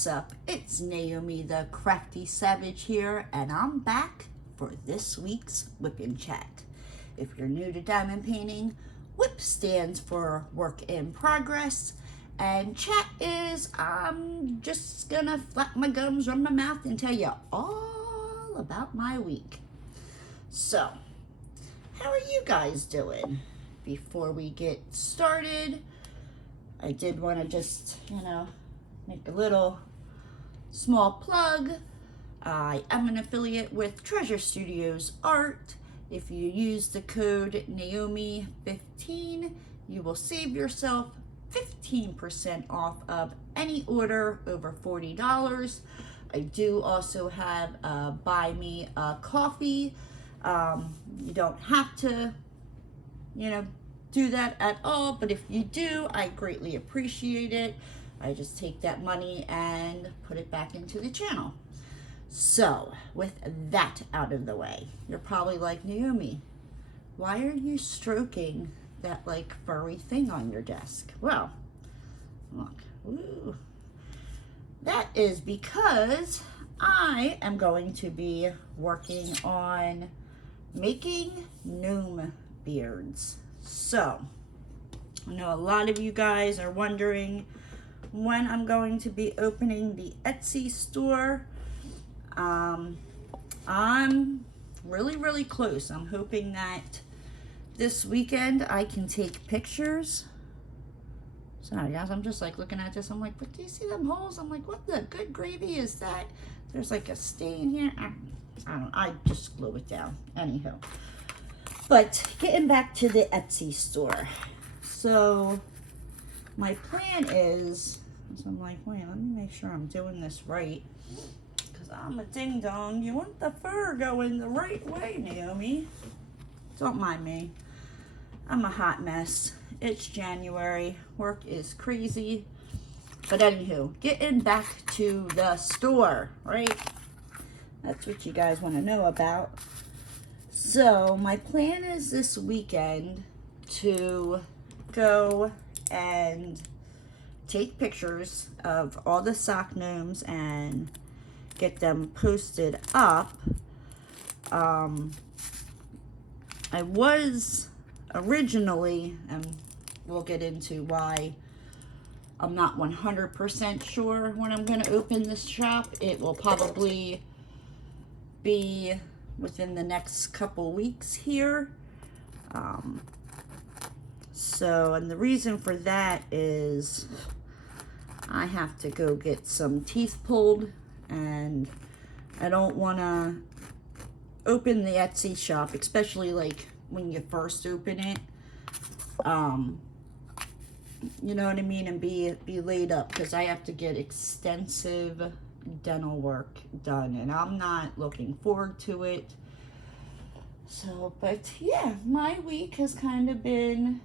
What's up? It's Naomi the Crafty Savage here, and I'm back for this week's Wip Chat. If you're new to diamond painting, Wip stands for work in progress, and chat is I'm just gonna flap my gums, run my mouth, and tell you all about my week. So, how are you guys doing? Before we get started, I did want to just, make a little small plug. I am an affiliate with Treasure Studios Art. If you use the code Naomi15, you will save yourself 15% off of any order over $40. I do also have buy me a coffee. You don't have to, do that at all, but if you do, I greatly appreciate it. I just take that money and put it back into the channel. So, with that out of the way, you're probably like, Naomi, why are you stroking that furry thing on your desk? Well, look, ooh. That is because I am going to be working on making gnome beards. So, I know a lot of you guys are wondering when I'm going to be opening the Etsy store. I'm really close. I'm hoping that this weekend I can take pictures. Sorry guys, I'm just looking at this. I'm like, but do you see them holes? I'm like, what the good gravy is that? There's a stain here. I just glue it down. Anywho. But getting back to the Etsy store. So my plan is, so I'm like, wait, let me make sure I'm doing this right. Because I'm a ding dong. You want the fur going the right way, Naomi. Don't mind me. I'm a hot mess. It's January. Work is crazy. But anywho, getting back to the store, right? That's what you guys want to know about. So my plan is this weekend to go and take pictures of all the sock gnomes and get them posted up. I was originally, and we'll get into why I'm not 100% sure when I'm going to open this shop. It will probably be within the next couple weeks here. And the reason for that is I have to go get some teeth pulled, and I don't want to open the Etsy shop, especially when you first open it. You know what I mean? And be laid up, because I have to get extensive dental work done, and I'm not looking forward to it. So, but yeah, my week has kind of been,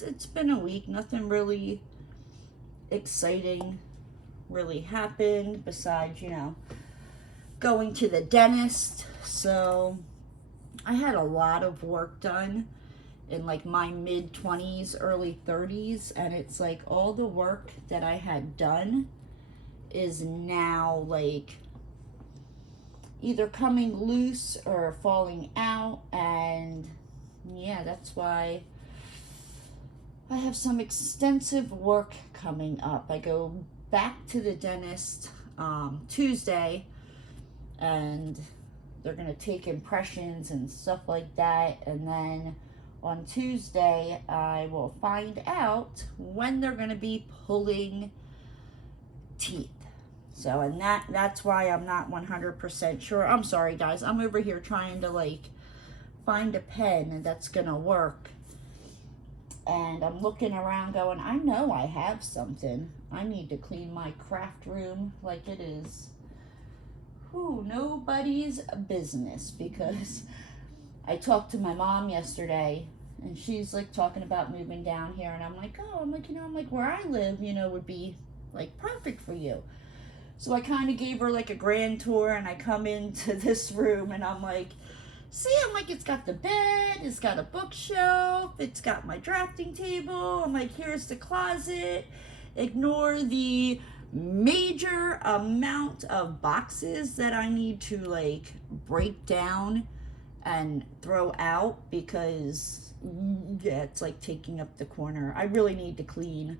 it's been a week. Nothing really exciting really happened besides, going to the dentist. So I had a lot of work done in my mid-20s, early 30s, and it's all the work that I had done is now either coming loose or falling out, and yeah, that's why I have some extensive work coming up. I go back to the dentist Tuesday, and they're gonna take impressions and stuff like that, and then on Tuesday I will find out when they're gonna be pulling teeth. So, and that's why I'm not 100% sure. I'm sorry guys, I'm over here trying to find a pen that's gonna work, and I'm looking around going, I know I have something. I need to clean my craft room like it is nobody's business, because I talked to my mom yesterday, and she's talking about moving down here, and I'm like, where I live, would be perfect for you. So I kind of gave her a grand tour, and I come into this room, and I'm like, see, it's got the bed, it's got a bookshelf, it's got my drafting table. I'm like, here's the closet, Ignore the major amount of boxes that I need to like break down and throw out because yeah, it's like taking up the corner. I really need to clean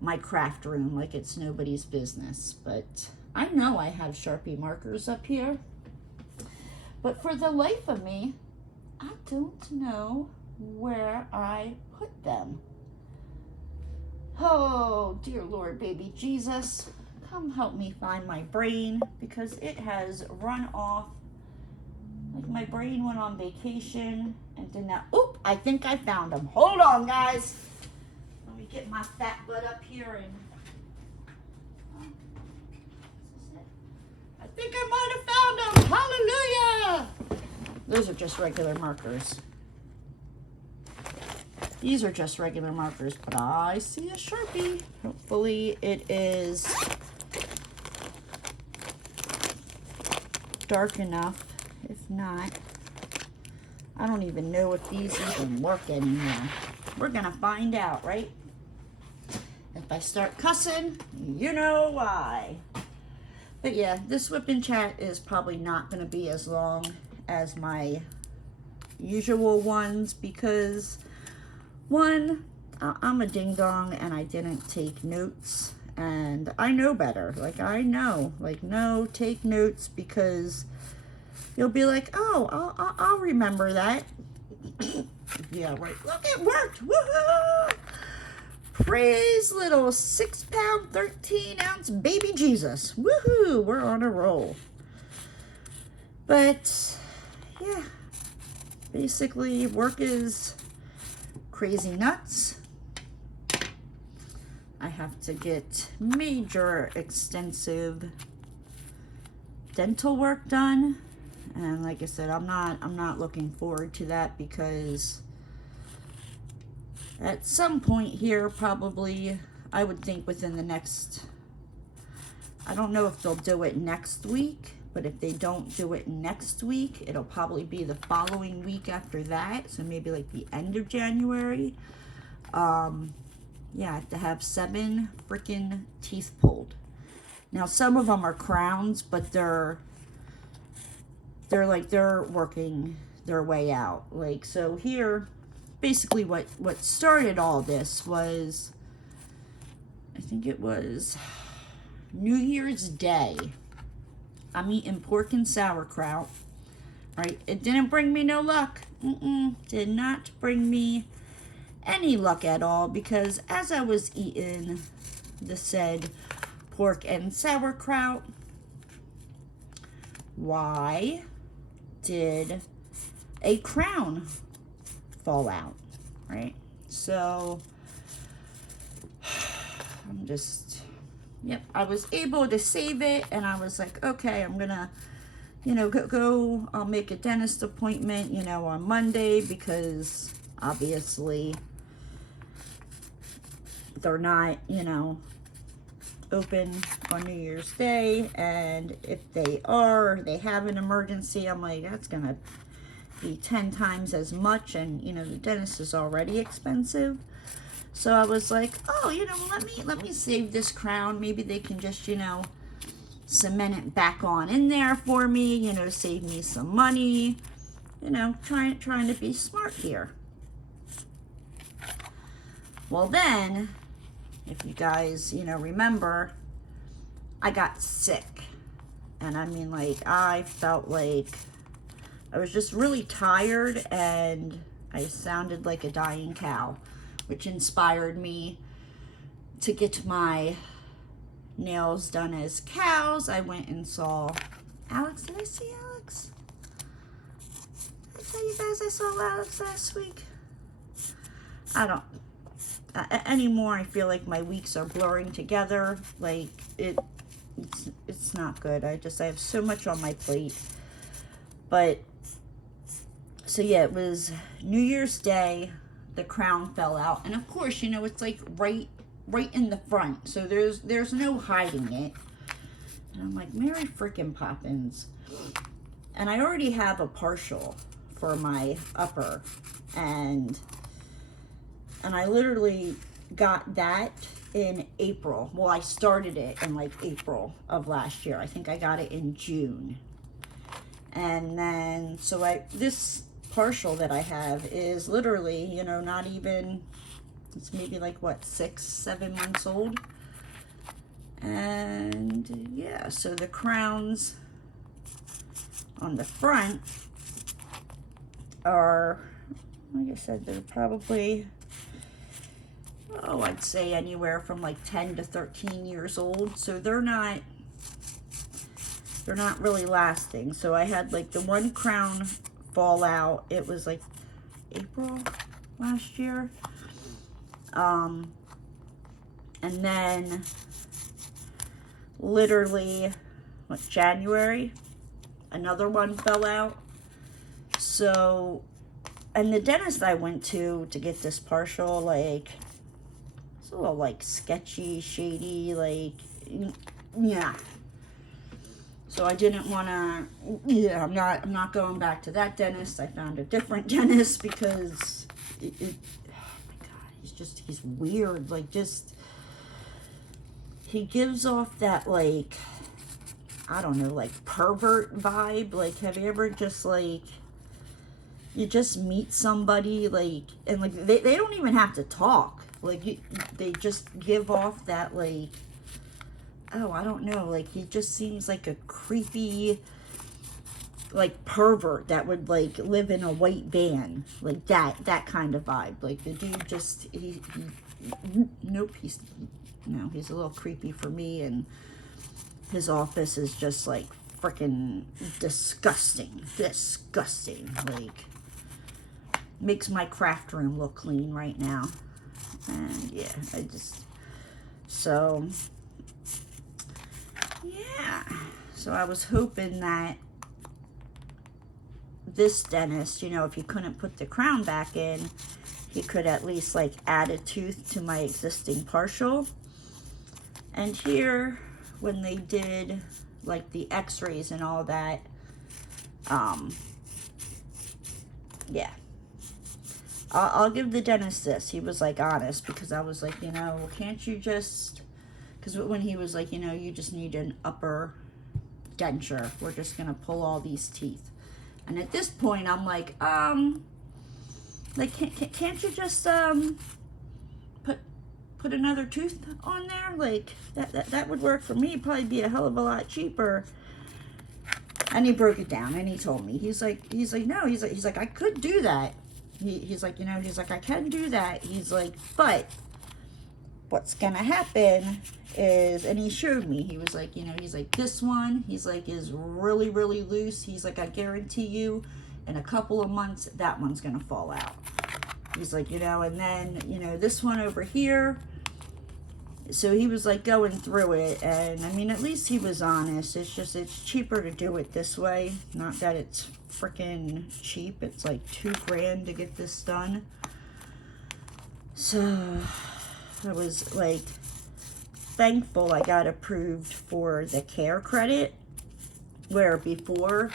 my craft room like it's nobody's business, but I know I have Sharpie markers up here, but for the life of me, I don't know where I put them. Oh, dear Lord, baby Jesus, come help me find my brain because it has run off. Like my brain went on vacation and did not. Oop, I think I found them. Hold on, guys. Let me get my fat butt up here and. I think I might have found them. Hallelujah. Those are just regular markers. These are just regular markers, but I see a Sharpie. Hopefully it is dark enough. If not, I don't even know if these even work anymore. We're gonna find out, right? If I start cussing, you know why. But yeah, this Whip Chat is probably not gonna be as long as my usual ones because one, I'm a ding dong and I didn't take notes, and I know better. Like I know, like no, take notes because you'll be like, oh, I'll remember that. Yeah, right. Look, it worked. Woohoo! Praise little 6 pound, 13 ounce baby Jesus. Woohoo! We're on a roll. But yeah, basically work is crazy nuts. I have to get major extensive dental work done, and like I said, I'm not looking forward to that because at some point here, probably I would think within the next, I don't know if they'll do it next week, but if they don't do it next week, it'll probably be the following week after that. So maybe like the end of January. Yeah, I have to have 7 freaking teeth pulled. Now some of them are crowns, but they're working their way out. Like, so here, basically what started all this was, I think it was New Year's Day. I'm eating pork and sauerkraut, right? It didn't bring me no luck. Did not bring me any luck at all, because as I was eating the said pork and sauerkraut, why did a crown fall out, right? So I'm just, yep, I was able to save it, and I was like, okay, I'm gonna, you know, go I'll make a dentist appointment, you know, on Monday, because obviously they're not, you know, open on New Year's Day, and if they are, they have an emergency, I'm like, that's gonna be 10 times as much, and you know, the dentist is already expensive. So I was like, oh, you know, let me save this crown. Maybe they can just, you know, cement it back on in there for me, you know, save me some money, you know, trying to be smart here. Well then, if you guys, you know, remember, I got sick. And I mean, like, I felt like I was just really tired, and I sounded like a dying cow, which inspired me to get my nails done as cows. I went and saw Alex. Did I see Alex? Did I tell you guys I saw Alex last week? I don't anymore. I feel like my weeks are blurring together. Like it's not good. I have so much on my plate. But so yeah, it was New Year's Day. The crown fell out, and of course, you know, it's like right in the front, so there's no hiding it. And I'm like, Mary frickin' Poppins. And I already have a partial for my upper, and I literally got that in April. Well, I started it in like April of last year. I think I got it in June. And then, so this partial that I have is literally, you know, not even, it's maybe like what, 6-7 months old. And yeah, so the crowns on the front are, like I said, they're probably, oh, I'd say anywhere from like 10 to 13 years old. So they're not really lasting. So I had like the one crown fall out. It was like April last year. And then literally, what, January, another one fell out. So, and the dentist I went to get this partial, like, it's a little like sketchy, shady, like, yeah. So I didn't want to, yeah, I'm not going back to that dentist. I found a different dentist because oh my God, he's weird. Like, just, he gives off that, like, I don't know, like pervert vibe. Like, have you ever just like, you just meet somebody, like, and like, they don't even have to talk. Like, they just give off that, like, oh, I don't know, like, he just seems like a creepy, like, pervert that would, like, live in a white van. Like, that kind of vibe. Like, the dude just, nope, he's a little creepy for me, and his office is just, like, freaking disgusting. Like, makes my craft room look clean right now. And, yeah, so, yeah. So I was hoping that this dentist, you know, if he couldn't put the crown back in, he could at least, like, add a tooth to my existing partial. And here, when they did, like, the x-rays and all that, yeah. I'll give the dentist this. He was, like, honest, because I was like, you know, can't you just, because when he was like, you know, you just need an upper denture. We're just going to pull all these teeth. And at this point, I'm like, can't you just, put another tooth on there? Like, that would work for me. It'd probably be a hell of a lot cheaper. And he broke it down, and he told me, he's like, no, he's like, I could do that. He's like, you know, he's like, I can do that. He's like, but what's gonna happen is, and he showed me, he was like, you know, he's like, this one, he's like, is really, really loose. He's like, I guarantee you, in a couple of months, that one's gonna fall out. He's like, you know, and then, you know, this one over here. So he was like going through it, and I mean, at least he was honest. It's just, it's cheaper to do it this way. Not that it's freaking cheap. It's like $2,000 to get this done. So I was like thankful I got approved for the care credit, where before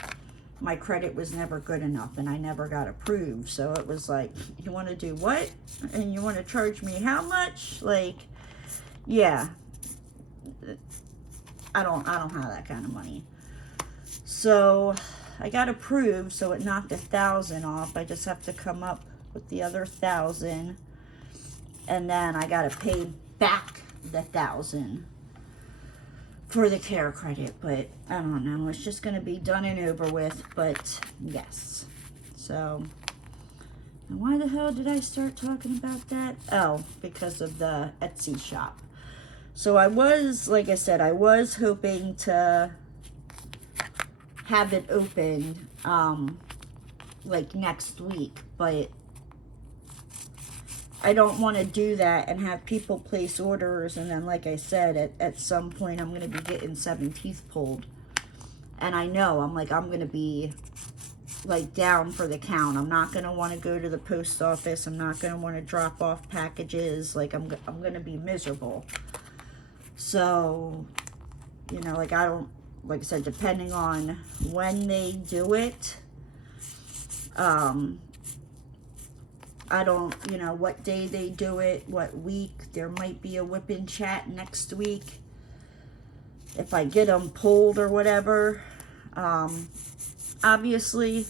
my credit was never good enough and I never got approved. So it was like, you want to do what? And you want to charge me how much? Like, yeah, I don't have that kind of money. So I got approved, so it knocked 1,000 off. I just have to come up with the other 1,000, and then I got to pay back the 1,000 for the care credit. But I don't know, it's just going to be done and over with. But yes, so and why the hell did I start talking about that? Oh, because of the Etsy shop. So I was, like I said, I was hoping to have it opened, like next week, but I don't want to do that and have people place orders, and then, like I said, at some point I'm going to be getting 7 teeth pulled, and I know, I'm going to be, like, down for the count. I'm not going to want to go to the post office. I'm not going to want to drop off packages. Like, I'm going to be miserable. So, you know, like, I don't, like I said, depending on when they do it, I I don't, you know, what day they do it, what week. There might be a Wip Chat next week if I get them pulled or whatever. Obviously,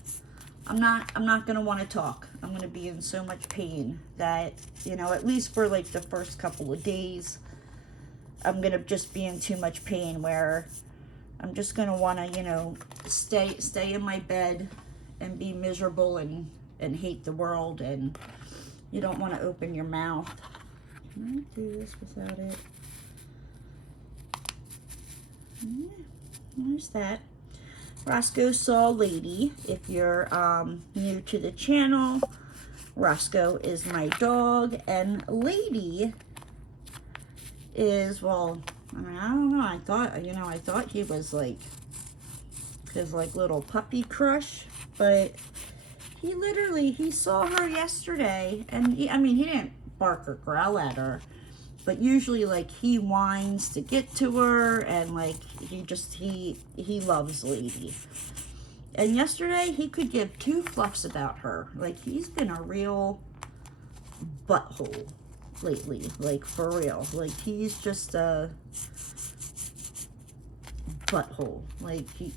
I'm not going to want to talk. I'm going to be in so much pain that, you know, at least for like the first couple of days, I'm going to just be in too much pain where I'm just going to want to, you know, stay in my bed and be miserable and hate the world, and you don't want to open your mouth. Can I do this without it? Yeah, there's that. Roscoe saw Lady. If you're new to the channel, Roscoe is my dog, and Lady is, well, I mean, I don't know. I thought he was like his like little puppy crush, but he saw her yesterday, and I mean, he didn't bark or growl at her, but usually like he whines to get to her, and like he loves Lady. And yesterday he could give two fluffs about her. Like, he's been a real butthole lately, like for real. Like, he's just a butthole. Like, oh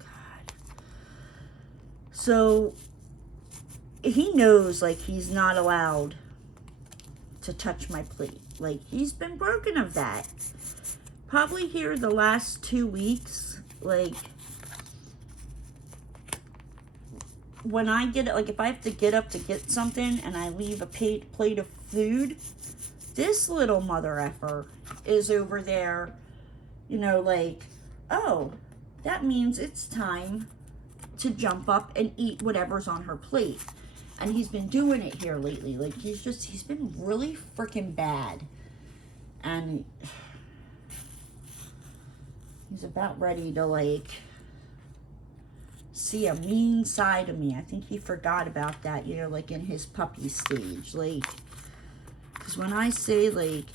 God. So he knows like he's not allowed to touch my plate. Like, he's been broken of that. Probably here the last 2 weeks, like, when I get, like, if I have to get up to get something and I leave a plate of food, this little mother effer is over there, you know, like, oh, that means it's time to jump up and eat whatever's on her plate. And he's been doing it here lately. Like, he's been really freaking bad. And he's about ready to, like, see a mean side of me. I think he forgot about that, you know, like in his puppy stage. Like, because when I say, like,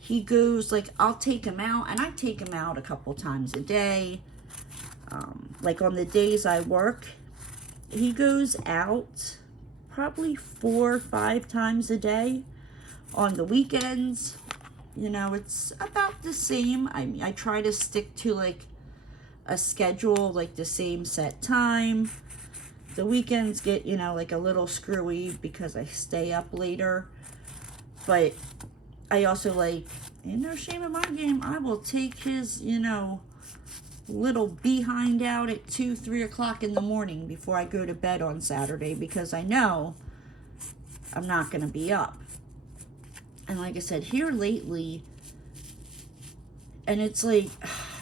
he goes, like, I'll take him out, and I take him out a couple times a day. Like, on the days I work, he goes out probably 4 or 5 times a day. On the weekends, you know, it's about the same. I try to stick to, like, a schedule, like the same set time. The weekends get, you know, like a little screwy because I stay up later. But I also, like, ain't no shame in my game, I will take his, you know, little behind out at 2, 3 o'clock in the morning before I go to bed on Saturday, because I know I'm not going to be up. And like I said, here lately, and it's like,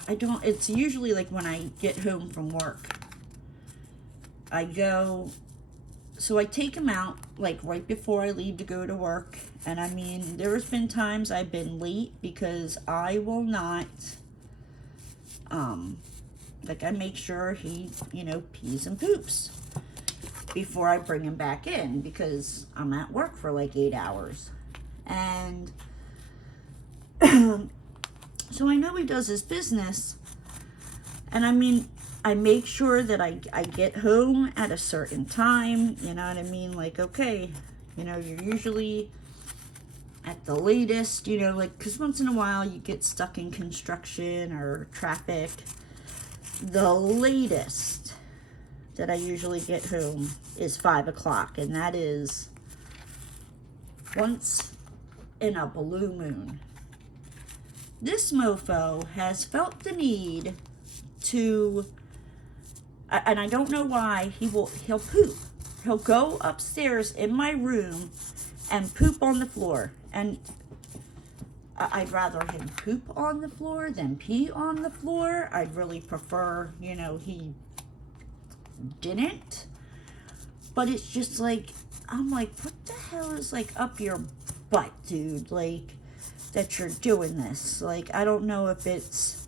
it's usually like when I get home from work, I go, so I take him out like right before I leave to go to work. And I mean, there's been times I've been late because I will not, like, I make sure he, you know, pees and poops before I bring him back in, because I'm at work for like 8 hours. And so I know he does his business, and I mean, I make sure that I get home at a certain time, you know what I mean? Like, okay, you know, you're usually at the latest, you know, like, because once in a while you get stuck in construction or traffic. The latest that I usually get home is 5 o'clock, and that is once in a blue moon. This mofo has felt the need to, and I don't know why, he'll poop. He'll go upstairs in my room and poop on the floor. And I'd rather him poop on the floor than pee on the floor. I'd really prefer, you know, he didn't. But it's just like, I'm like, what the hell is like up your butt, dude? Like, that you're doing this. Like, I don't know if it's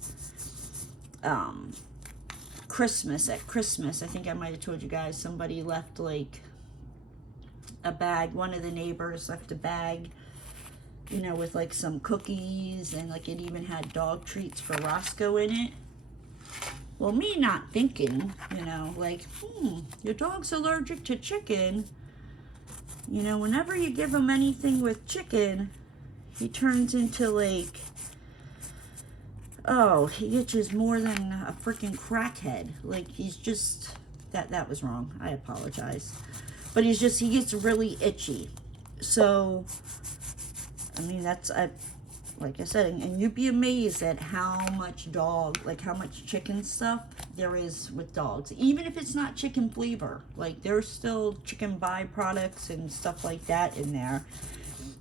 Christmas. At Christmas, I think I might have told you guys, somebody left like a bag. One of the neighbors left a bag, you know, with like some cookies, and like it even had dog treats for Roscoe in it. Well, me not thinking, you know, like, your dog's allergic to chicken. you know, whenever you give him anything with chicken, he turns into like, oh, he itches more than a freaking crackhead. Like, he's just, that was wrong. I apologize. But he gets really itchy. So, I mean, that's, like I said, and you'd be amazed at how much how much chicken stuff there is with dogs. Even if it's not chicken flavor, like there's still chicken byproducts and stuff like that in there.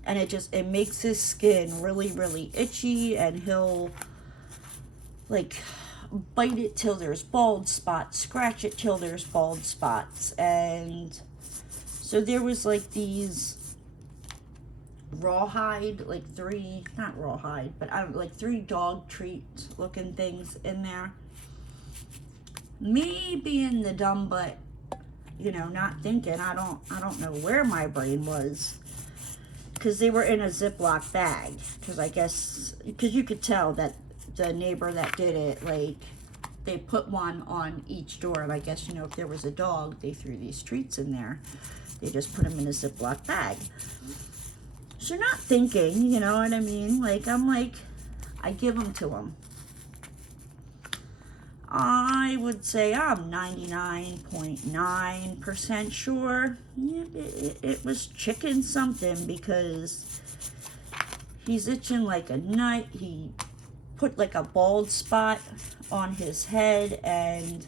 And it makes his skin really, really itchy, and he'll like bite it till there's bald spots, scratch it till there's bald spots. And so there was like these rawhide, like not rawhide, but I don't like 3 dog treat looking things in there. Me being the dumb butt, you know, not thinking, I don't know where my brain was, because they were in a Ziploc bag. Because I guess, because you could tell that the neighbor that did it, like, they put one on each door, and I guess, you know, if there was a dog, they threw these treats in there. They just put them in a Ziploc bag. So you're not thinking, you know what I mean? Like, I give them to him. I would say I'm 99.9% sure it was chicken something, because he's itching like a nut. He put like a bald spot on his head, and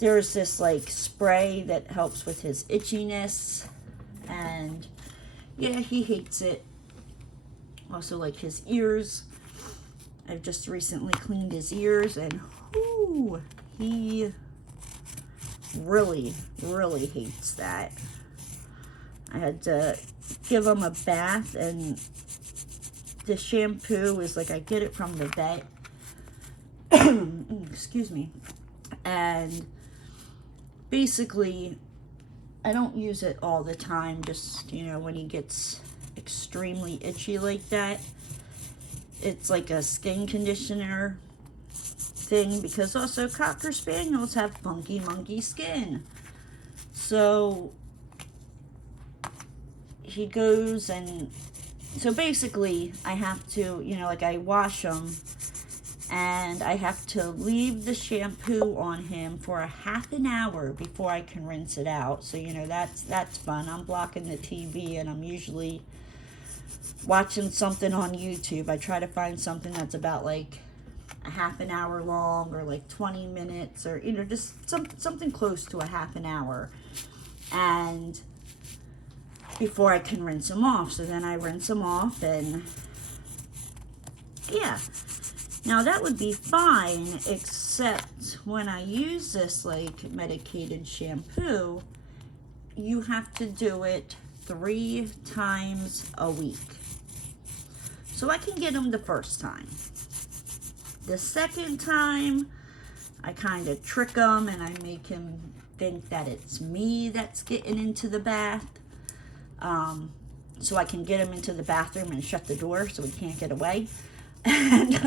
there's this like spray that helps with his itchiness, and yeah, he hates it. Also, like his ears. I've just recently cleaned his ears, and whoo, he really, really hates that. I had to give him a bath, and the shampoo is like, I get it from the vet. Excuse me. And basically, I don't use it all the time, just, you know, when he gets extremely itchy like that. It's like a skin conditioner thing, because also Cocker Spaniels have funky monkey skin. So he goes, and so basically I have to, you know, like I wash him, and I have to leave the shampoo on him for a half an hour before I can rinse it out. So, you know, that's fun. I'm blocking the TV, and I'm usually watching something on YouTube. I try to find something that's about like a half an hour long, or like 20 minutes, or, you know, just something close to a half an hour, and before I can rinse them off. So then I rinse them off, and yeah. Now that would be fine, except when I use this like medicated shampoo, you have to do it 3 times a week. So I can get them the first time. The second time, I kind of trick him, and I make him think that it's me that's getting into the bath. So I can get him into the bathroom and shut the door so he can't get away. And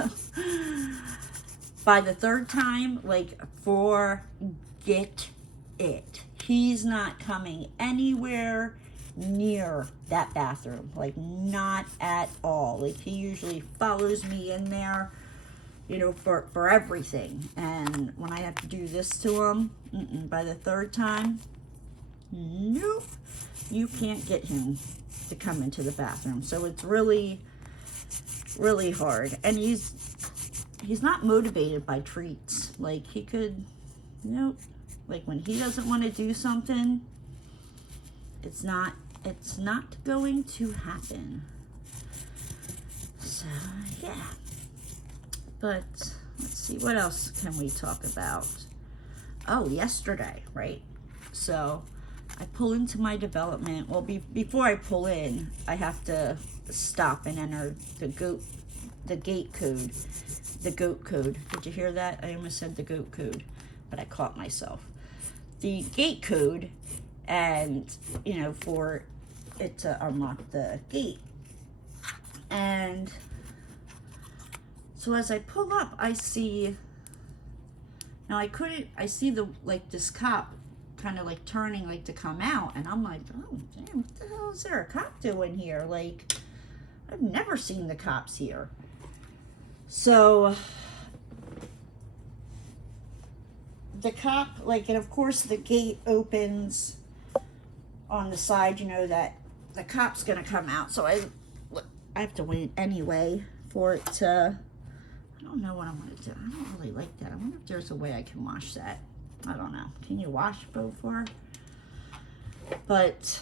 by the 3rd time, like, forget it. He's not coming anywhere near that bathroom. Like, not at all. Like, he usually follows me in there, you know, for everything. And when I have to do this to him, by the 3rd time, nope, you can't get him to come into the bathroom. So it's really, really hard. And he's not motivated by treats. Like, he could, nope. Like, when he doesn't want to do something, it's not going to happen. So, yeah. But, let's see, what else can we talk about? Oh, yesterday, right? So, I pull into my development. Well, before I pull in, I have to stop and enter the gate code. The goat code. Did you hear that? I almost said the goat code, but I caught myself. The gate code, and, you know, for it to unlock the gate. And so as I pull up, I see, now I see the, like, this cop kind of like turning like to come out, and I'm like, oh damn, what the hell is there a cop doing here? Like, I've never seen the cops here. So the cop, like, and of course the gate opens on the side, you know, that the cop's gonna come out. So I have to wait anyway for it to, I don't know what I'm gonna do. I don't really like that. I wonder if there's a way I can wash that. I don't know. Can you wash before? But,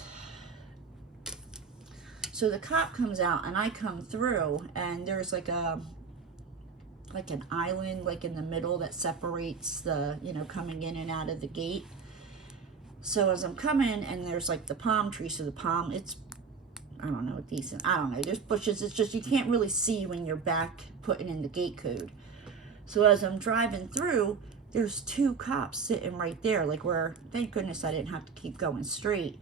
so the cop comes out and I come through, and there's like an island like in the middle that separates the, you know, coming in and out of the gate. So as I'm coming, and there's like the palm tree, so the palm, it's, I don't know, decent, I don't know, there's bushes, it's just, you can't really see when you're back putting in the gate code. So as I'm driving through, there's 2 cops sitting right there, like where, thank goodness I didn't have to keep going straight.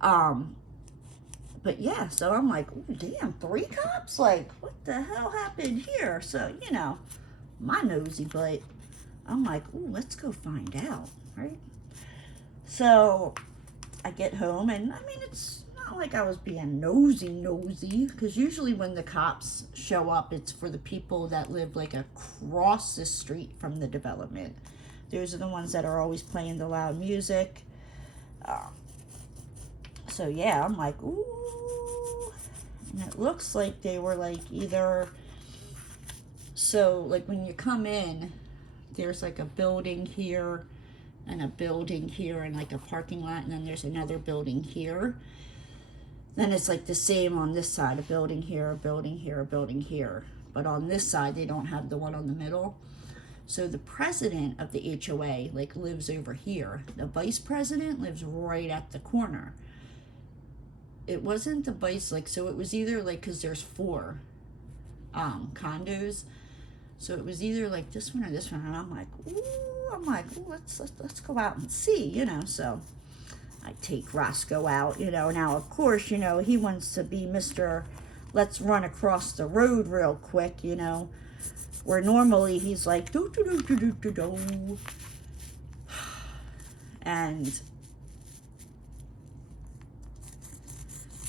But yeah, so I'm like, oh damn, 3 cops? Like, what the hell happened here? So, you know, my nosy, but I'm like, ooh, let's go find out, right? So I get home, and I mean, it's not like I was being nosy, because usually when the cops show up, it's for the people that live like across the street from the development. Those are the ones that are always playing the loud music. So yeah, I'm like, ooh, and it looks like they were like either, so like when you come in, there's like a building here, and a building here, and like a parking lot, and then there's another building here. Then it's like the same on this side, a building here, a building here, a building here. But on this side, they don't have the one on the middle. So the president of the HOA like lives over here. The vice president lives right at the corner. It wasn't the vice, like, so it was either like, because there's 4 condos. So it was either like this one or this one, and I'm like, ooh, let's go out and see, you know. So I take Roscoe out, you know. Now, of course, you know, he wants to be Mr. Let's run across the road real quick, you know, where normally he's like, do, do, do, do, do, do, do. And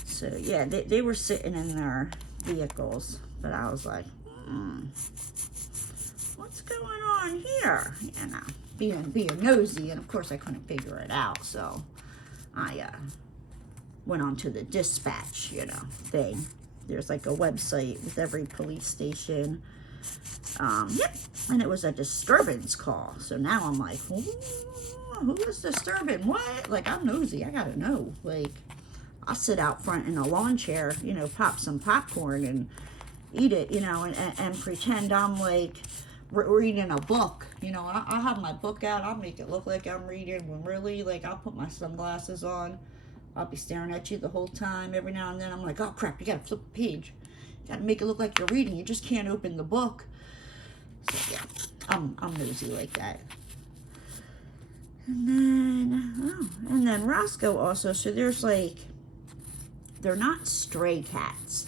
so, yeah, they were sitting in their vehicles, but I was like, what's going on here? You know, being nosy, and of course I couldn't figure it out, so I went on to the dispatch, you know, thing. There's like a website with every police station. Yep, and it was a disturbance call. So now I'm like, who is disturbing? What? Like, I'm nosy. I gotta know. Like, I'll sit out front in a lawn chair, you know, pop some popcorn and eat it, you know, and pretend I'm like reading a book, you know. I'll have my book out, I'll make it look like I'm reading, when really, like, I'll put my sunglasses on, I'll be staring at you the whole time. Every now and then I'm like, oh crap, you gotta flip the page, you gotta make it look like you're reading, you just can't open the book. So yeah, I'm nosy like that. And then Roscoe also, so there's like, they're not stray cats.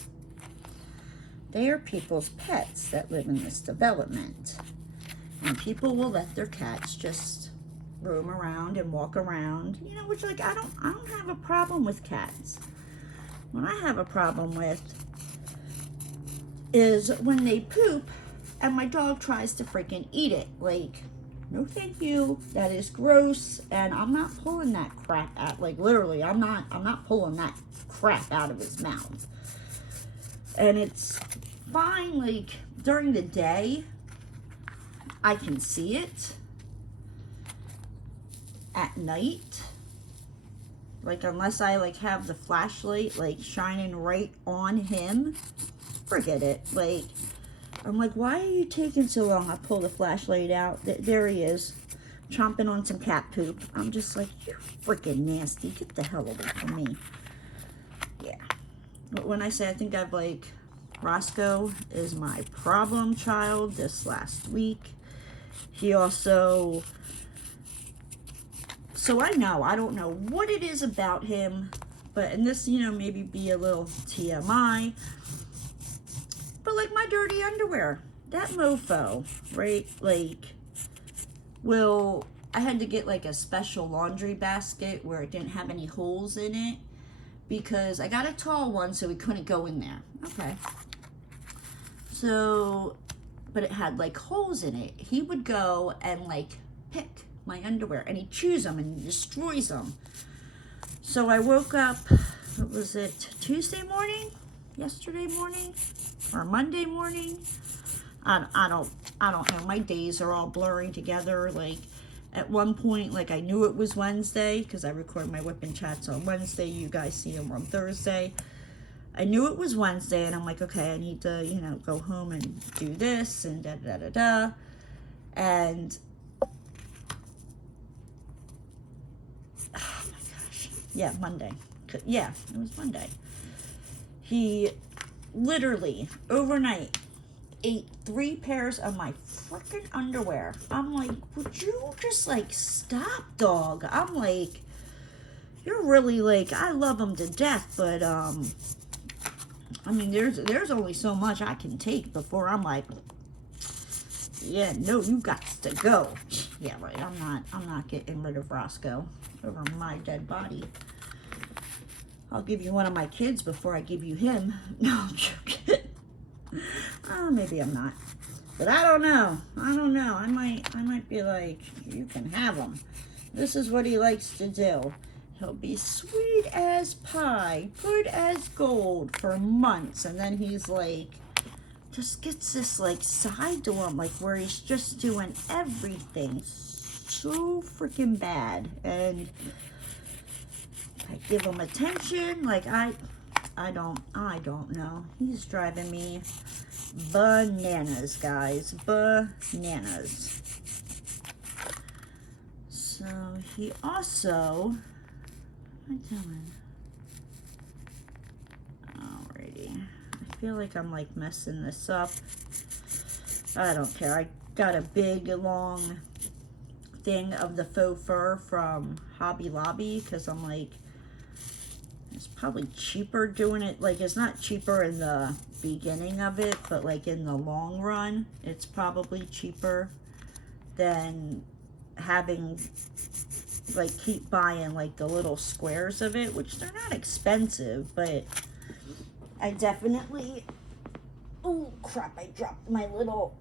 They are people's pets that live in this development. And people will let their cats just roam around and walk around, you know, which, like, I don't have a problem with cats. What I have a problem with is when they poop and my dog tries to freaking eat it. Like, no thank you, that is gross, and I'm not pulling that crap out, like, literally, I'm not pulling that crap out of his mouth. And it's fine, like, during the day, I can see it. At night, like, unless I, like, have the flashlight, like, shining right on him, forget it. Like, I'm like, why are you taking so long? I pull the flashlight out. There he is, chomping on some cat poop. I'm just like, you're freaking nasty. Get the hell away from me. Yeah. But when I say I think I've, like, Roscoe is my problem child this last week. He also, so I don't know what it is about him, but, and this, you know, maybe be a little TMI, but like my dirty underwear, that mofo, right, like, will I had to get like a special laundry basket where it didn't have any holes in it because I got a tall one, so he couldn't go in there. Okay. So, but it had like holes in it. He would go and like pick my underwear and he chews them and destroys them. So I woke up, what was it, Tuesday morning? Yesterday morning? Or Monday morning? I don't know. My days are all blurring together. Like at one point, like I knew it was Wednesday because I record my Whip Chats on Wednesday. You guys see them on Thursday. I knew it was Wednesday, and I'm like, okay, I need to, you know, go home and do this and da da da da. And oh my gosh, yeah, Monday. Yeah, it was Monday. He literally overnight ate 3 pairs of my freaking underwear. I'm like, would you just like stop, dog? I'm like, you're really like, I love him to death, but I mean, there's only so much I can take before I'm like, yeah, no, you got to go. Yeah, right. I'm not getting rid of Roscoe over my dead body. I'll give you one of my kids before I give you him. No, I'm joking. Maybe I'm not, but I don't know. I might be like, you can have him. This is what he likes to do. He'll be sweet as pie, good as gold for months, and then he's like, just gets this like side to him, like where he's just doing everything so freaking bad, and I give him attention, like I don't know. He's driving me bananas, guys, bananas. So he also, what am I doing? Alrighty. I feel like I'm like messing this up. I don't care. I got a big long thing of the faux fur from Hobby Lobby because I'm like, it's probably cheaper doing it. Like, it's not cheaper in the beginning of it, but like in the long run, it's probably cheaper than having like keep buying like the little squares of it, which they're not expensive, but I definitely, oh crap, I dropped my little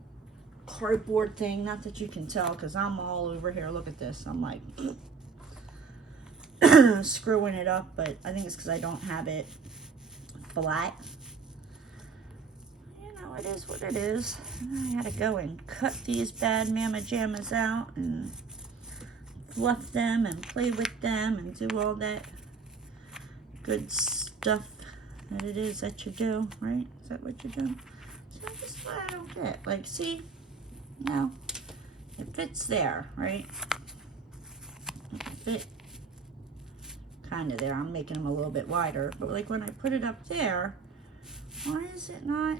cardboard thing. Not that you can tell because I'm all over here. Look at this. I'm like screwing it up, but I think it's because I don't have it flat. You know, it is what it is. I gotta go and cut these bad mama jammas out and fluff them and play with them and do all that good stuff that it is that you do, right? Is that what you do? So this is what I don't get. Like, see? No. It fits there, right? It fit kind of there. I'm making them a little bit wider. But like when I put it up there, why is it not?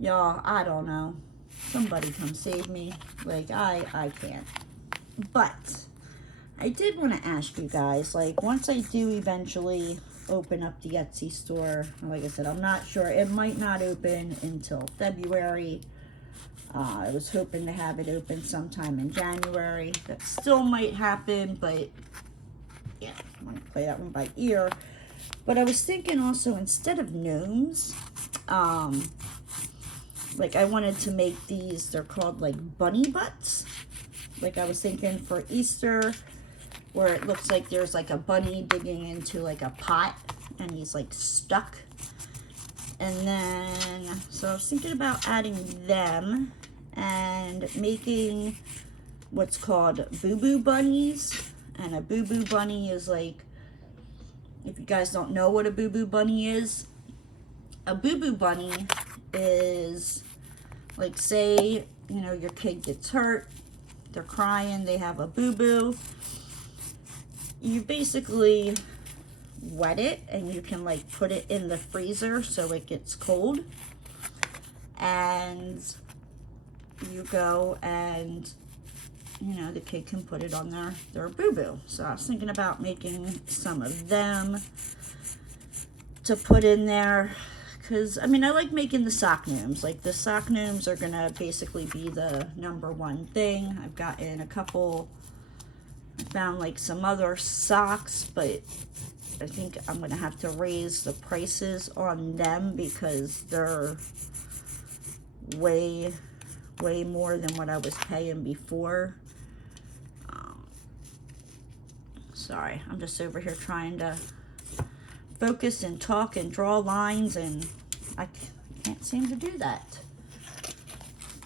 Y'all, I don't know. Somebody come save me. Like, I can't. But I did want to ask you guys, like, once I do eventually open up the Etsy store, like I said, I'm not sure. It might not open until February. I was hoping to have it open sometime in January. That still might happen, but yeah, I'm going to play that one by ear. But I was thinking also, instead of gnomes, like I wanted to make these, they're called like bunny butts. Like I was thinking for Easter, where it looks like there's like a bunny digging into like a pot and he's like stuck. And then, so I was thinking about adding them and making what's called boo-boo bunnies. And a boo-boo bunny is like, if you guys don't know what a boo-boo bunny is, a boo-boo bunny is like, say, you know, your kid gets hurt, they're crying, they have a boo-boo. You basically wet it and you can like put it in the freezer so it gets cold. And you go and, you know, the kid can put it on their boo-boo. So I was thinking about making some of them to put in there because, I mean, I like making the sock gnomes. Like, the sock gnomes are going to basically be the #1 thing. I've gotten a couple, I found like some other socks, but I think I'm going to have to raise the prices on them because they're way more than what I was paying before. Sorry, I'm just over here trying to focus and talk and draw lines, and I can't seem to do that.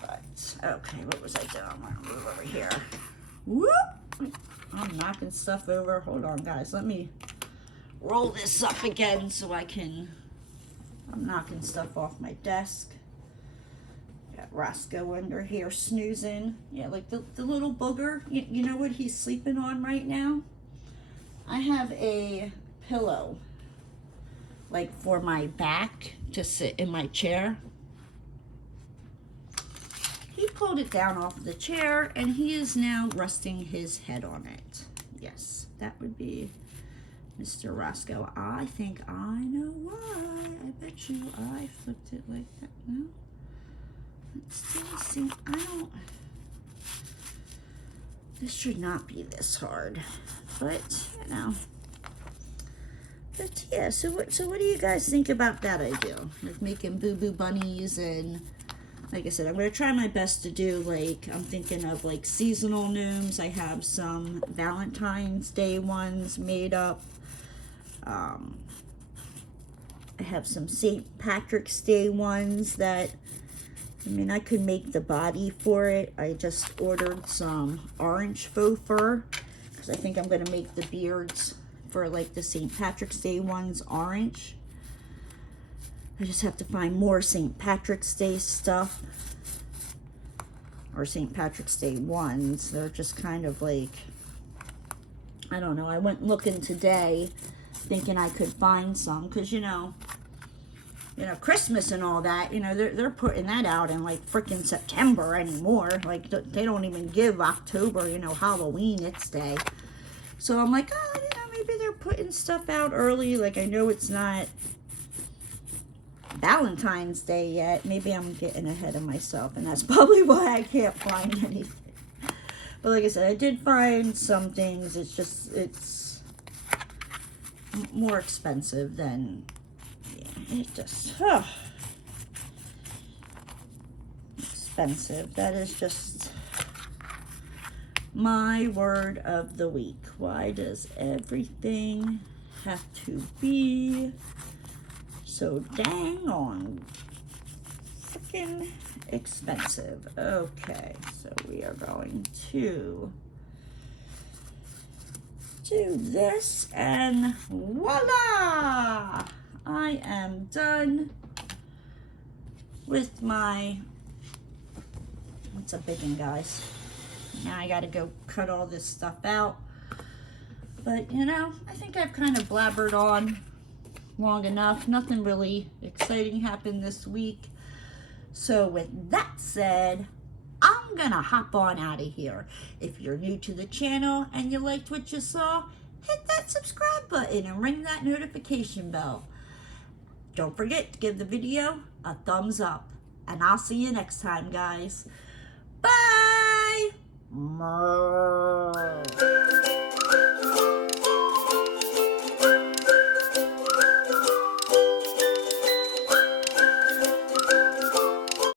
But, okay, what was I doing? I'm going to move over here. Whoop! I'm knocking stuff over. Hold on, guys. Let me roll this up again so I can... I'm knocking stuff off my desk. Got Roscoe under here snoozing. Yeah, like the little booger. You know what he's sleeping on right now? I have a pillow, like for my back, to sit in my chair. He pulled it down off the chair, and he is now resting his head on it. Yes, that would be Mr. Roscoe. I think I know why. I bet you I flipped it like that. No? Let's see. I don't... This should not be this hard. But, you know. But, yeah, so what do you guys think about that idea? Like making boo-boo bunnies, and, like I said, I'm going to try my best to do, like, I'm thinking of, like, seasonal gnomes. I have some Valentine's Day ones made up. I have some St. Patrick's Day ones that, I mean, I could make the body for it. I just ordered some orange faux fur, because I think I'm going to make the beards for, like, the St. Patrick's Day ones orange. I just have to find more St. Patrick's Day stuff, or St. Patrick's Day ones. They're just kind of like, I don't know. I went looking today thinking I could find some, because, you know, Christmas and all that, you know, they're putting that out in, like, freaking September anymore. Like, they don't even give October, you know, Halloween its day. So I'm like, oh, you know, maybe they're putting stuff out early. Like, I know it's not Valentine's Day yet. Maybe I'm getting ahead of myself, and that's probably why I can't find anything. But like I said, I did find some things. It's just, it's more expensive than... It just, expensive. That is just my word of the week. Why does everything have to be so dang on freaking expensive? Okay, so we are going to do this, and voila! I am done with my, it's a big one, guys. Now I gotta go cut all this stuff out. But, you know, I think I've kind of blabbered on long enough. Nothing really exciting happened this week. So with that said, I'm gonna hop on out of here. If you're new to the channel and you liked what you saw, hit that subscribe button and ring that notification bell. Don't forget to give the video a thumbs up. And I'll see you next time, guys. Bye!